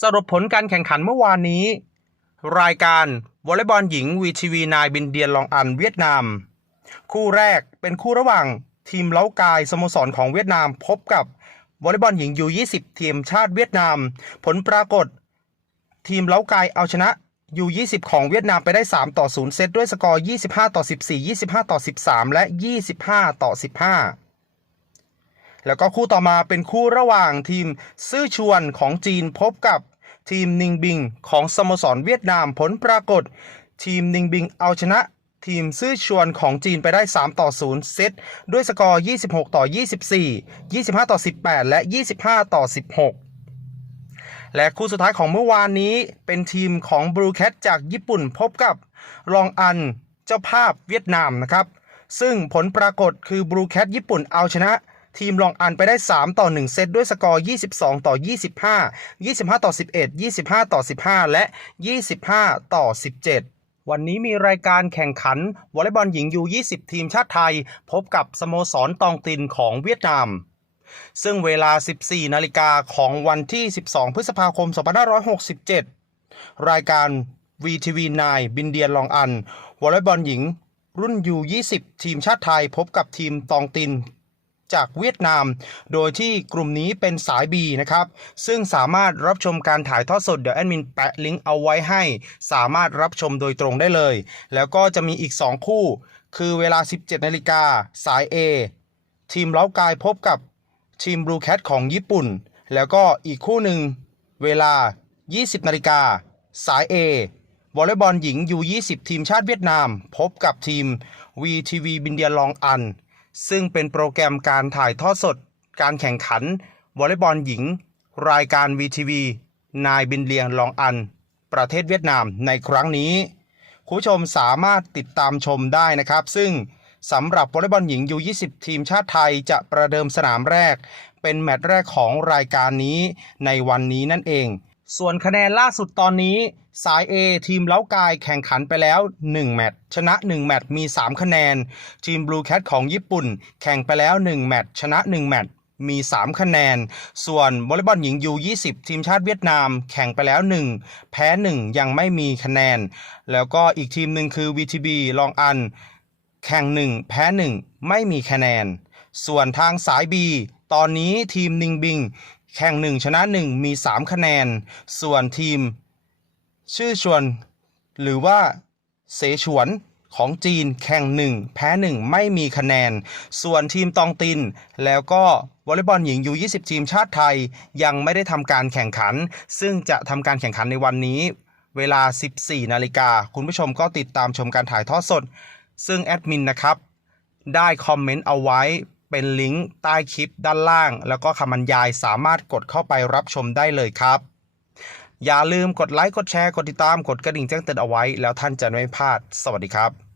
สรุปผลการแข่งขันเมื่อวานนี้ รายการวอลเลย์บอลหญิง VTV นายบินเดียนลองอันเวียดนาม คู่แรกเป็นคู่ระหว่างทีมเล้ากายสโมสรของเวียดนามพบกับวอลเลย์บอลหญิง U20 ทีมชาติเวียดนาม ผลปรากฏ ทีมเล้ากายเอาชนะ U20 ของเวียดนามไปได้ 3 ต่อ 0 เซตด้วยสกอร์ 25 ต่อ 14 25 ต่อ 13 และ 25 ต่อ 15 แล้วก็คู่ต่อมาเป็นคู่ระหว่างทีมซื่อชวนของจีนพบกับทีมนิงบิงของสโมสรเวียดนามผลปรากฏ ทีมนิงบิงเอาชนะทีมซื่อชวนของจีนไปได้ 3 ต่อ 0 เซต ด้วยสกอร์ 26 ต่อ 24 25 ต่อ 18 และ 25 ต่อ 16และคู่สุดท้ายของเมื่อวานนี้เป็นทีมของ Blue Cat จากญี่ปุ่นพบกับรองอันเจ้าภาพเวียดนามนะครับ ซึ่งผลปรากฏคือ Blue Cat ญี่ปุ่นเอาชนะ ทีมรองอันไปได้ 3 ต่อ 1 เซตด้วยสกอร์ 22 ต่อ 25 25 ต่อ 11 25 ต่อ 15 และ 25 ต่อ 17วันนี้มีรายการแข่งขันวอลเลย์บอลหญิง U20 ทีมชาติไทย พบกับสโมสรตองตินของเวียดนาม ซึ่งเวลา 14 นาฬิกาของวันที่ 12 พฤษภาคม 2567 รายการ VTV 9 บินเดียนลองอันวอลเลย์บอลหญิง รุ่น U20 ทีมชาติไทย พบกับทีมตองติน จากเวียดนาม โดยที่กลุ่มนี้เป็นสาย B นะครับ ซึ่งสามารถรับชมการถ่ายทอดสด เดี๋ยวแอดมินแปะลิงก์เอาไว้ให้ สามารถรับชมโดยตรงได้เลย แล้วก็จะมีอีก 2 คู่ คือเวลา 17นาฬิกาสาย A ทีมเล้ากายพบกับทีม Blue Cat ของญี่ปุ่น แล้วก็อีกคู่หนึ่งเวลา 20นาฬิกาสาย A วอลเลย์บอลหญิง U20 ทีมชาติเวียดนาม พบกับทีม VTV บินเดียลองอัน ซึ่งเป็นโปรแกรมการถ่ายทอดสด การแข่งขันวอลเลย์บอลหญิง รายการ VTV นายบินเลียงลองอัน ประเทศเวียดนามในครั้งนี้ คุณผู้ชมสามารถติดตามชมได้นะครับ ซึ่งสำหรับวอลเลย์บอลหญิง U20 ทีมชาติไทยจะประเดิมสนามแรก เป็นแมตช์แรกของรายการนี้ในวันนี้นั่นเอง ส่วนคะแนนล่าสุดตอนนี้ สาย A ทีมเล้ากายแข่งขันไปแล้ว 1 แมตช์ชนะ 1 แมตช์มี 3 คะแนน ทีม Blue Cat ของญี่ปุ่น แข่งไปแล้ว 1 แมตช์ชนะ 1 แมตช์มี 3 คะแนน ส่วนวอลเลย์บอลหญิง U20 ทีมชาติเวียดนาม แข่งไปแล้ว 1 แพ้ 1 ยังไม่มีคะแนน แล้วก็อีกทีมหนึ่งคือ VTB ลองอัน แข่ง 1 แพ้ 1 ไม่มีคะแนน ส่วนทางสาย B ตอนนี้ทีมนิงบิง แข่ง 1 ชนะ 1 มี 3 คะแนน ส่วนทีม ชื่อชวน หรือว่าเสฉวนของจีนแข่ง 1 แพ้ 1 ไม่มีคะแนน ส่วนทีมตองติน แล้วก็วอลเลย์บอลหญิง U20 ทีมชาติไทยยังไม่ได้ทำการแข่งขัน ซึ่งจะทำการแข่งขันในวันนี้ เวลา 14 นาฬิกา คุณผู้ชมก็ติดตามชมการถ่ายทอดสด ซึ่งแอดมินนะครับ ได้คอมเมนต์เอาไว้ เป็นลิงก์ใต้คลิปด้านล่าง แล้วก็คำบรรยายสามารถกดเข้าไปรับชมได้เลยครับ อย่าลืมกดไลค์กดแชร์กดติดตามกดกระดิ่งแจ้งเตือนเอาไว้ แล้วท่านจะไม่พลาด สวัสดีครับ